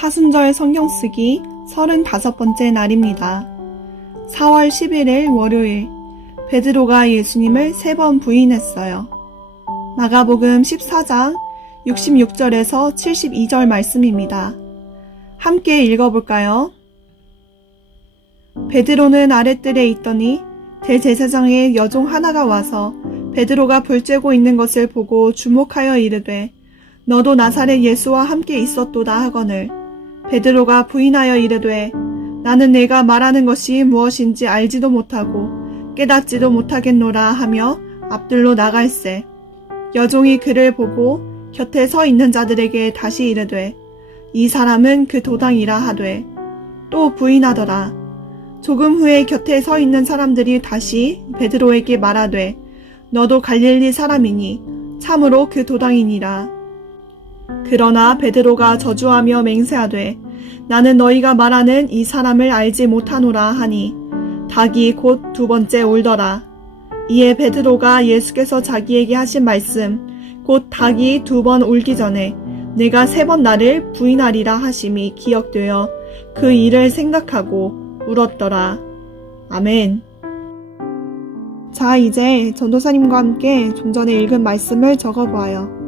사순절 성경 쓰기 35번째 날입니다. 4월 11일 월요일, 베드로가 예수님을 3번 부인했어요. 마가복음 14장 66절에서 72절 말씀입니다. 함께 읽어볼까요? 베드로는 아랫뜰에 있더니 대제사장의 여종 하나가 와서 베드로가 불 쬐고 있는 것을 보고 주목하여 이르되 너도 나사렛 예수와 함께 있었도다 하거늘 베드로가 부인하여 이르되 나는 내가 말하는 것이 무엇인지 알지도 못하고 깨닫지도 못하겠노라 하며 앞들로 나갈새. 여종이 그를 보고 곁에 서 있는 자들에게 다시 이르되 이 사람은 그 도당이라 하되 또 부인하더라. 조금 후에 곁에 서 있는 사람들이 다시 베드로에게 말하되 너도 갈릴리 사람이니 참으로 그 도당이니라. 그러나 베드로가 저주하며 맹세하되 나는 너희가 말하는 이 사람을 알지 못하노라 하니 닭이 곧 2번째 울더라. 이에 베드로가 예수께서 자기에게 하신 말씀 곧 닭이 2번 울기 전에 내가 3번 나를 부인하리라 하심이 기억되어 그 일을 생각하고 울었더라. 아멘. 자, 이제 전도사님과 함께 좀 전에 읽은 말씀을 적어보아요.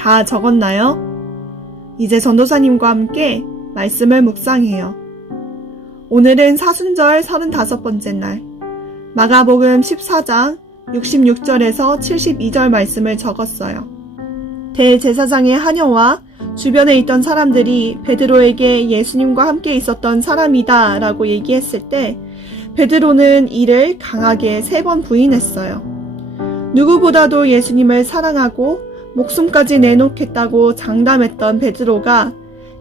다 적었나요? 이제 전도사님과 함께 말씀을 묵상해요. 오늘은 사순절 35번째 날, 마가복음 14장 66절에서 72절 말씀을 적었어요. 대제사장의 하녀와 주변에 있던 사람들이 베드로에게 예수님과 함께 있었던 사람이다 라고 얘기했을 때 베드로는 이를 강하게 3번 부인했어요. 누구보다도 예수님을 사랑하고 목숨까지 내놓겠다고 장담했던 베드로가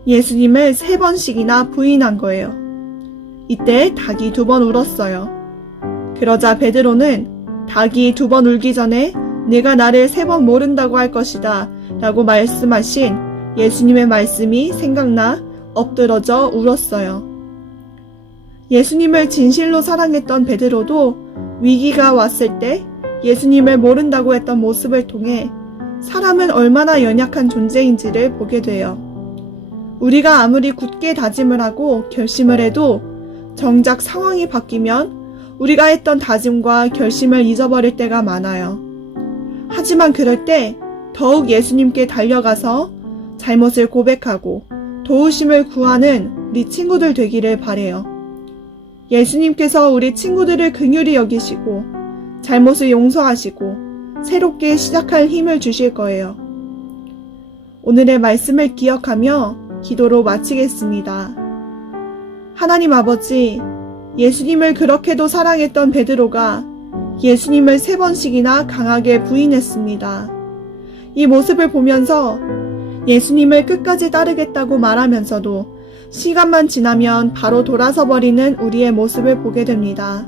예수님을 3번씩이나 부인한 거예요. 이때 닭이 2번 울었어요. 그러자 베드로는 닭이 2번 울기 전에 내가 나를 3번 모른다고 할 것이다 라고 말씀하신 예수님의 말씀이 생각나 엎드러져 울었어요. 예수님을 진실로 사랑했던 베드로도 위기가 왔을 때 예수님을 모른다고 했던 모습을 통해 사람은 얼마나 연약한 존재인지를 보게 돼요. 우리가 아무리 굳게 다짐을 하고 결심을 해도 정작 상황이 바뀌면 우리가 했던 다짐과 결심을 잊어버릴 때가 많아요. 하지만 그럴 때 더욱 예수님께 달려가서 잘못을 고백하고 도우심을 구하는 우리 친구들 되기를 바래요. 예수님께서 우리 친구들을 긍휼히 여기시고 잘못을 용서하시고 새롭게 시작할 힘을 주실 거예요. 오늘의 말씀을 기억하며 기도로 마치겠습니다. 하나님 아버지, 예수님을 그렇게도 사랑했던 베드로가 예수님을 3번씩이나 강하게 부인했습니다. 이 모습을 보면서 예수님을 끝까지 따르겠다고 말하면서도 시간만 지나면 바로 돌아서 버리는 우리의 모습을 보게 됩니다.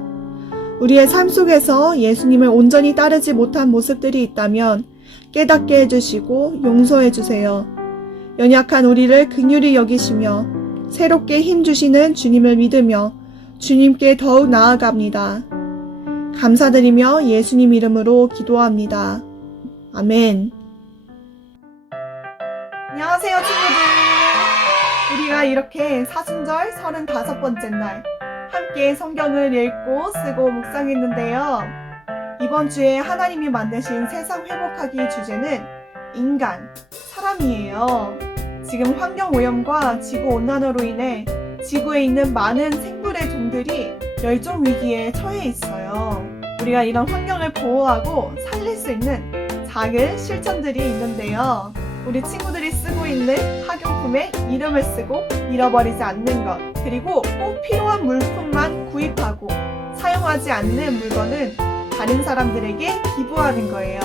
우리의 삶 속에서 예수님을 온전히 따르지 못한 모습들이 있다면 깨닫게 해주시고 용서해 주세요. 연약한 우리를 긍휼히 여기시며 새롭게 힘주시는 주님을 믿으며 주님께 더욱 나아갑니다. 감사드리며 예수님 이름으로 기도합니다. 아멘. 안녕하세요 친구들. 우리가 이렇게 사순절 35번째 날 함께 성경을 읽고 쓰고 묵상했는데요. 이번 주에 하나님이 만드신 세상 회복하기 주제는 인간, 사람이에요. 지금 환경오염과 지구온난화로 인해 지구에 있는 많은 생물의 종들이 멸종 위기에 처해 있어요. 우리가 이런 환경을 보호하고 살릴 수 있는 작은 실천들이 있는데요. 우리 친구들이 쓰고 있는 학용품에 이름을 쓰고 잃어버리지 않는 것, 그리고 꼭 필요한 물품만 구입하고 사용하지 않는 물건은 다른 사람들에게 기부하는 거예요.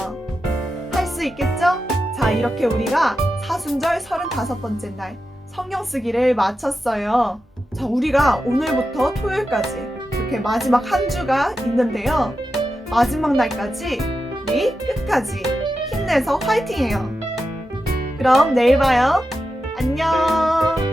할 수 있겠죠? 자, 이렇게 우리가 사순절 35번째 날 성경 쓰기를 마쳤어요. 자, 우리가 오늘부터 토요일까지 이렇게 마지막 한 주가 있는데요. 마지막 날까지 우리 끝까지 힘내서 화이팅해요. 그럼 내일 봐요. 안녕.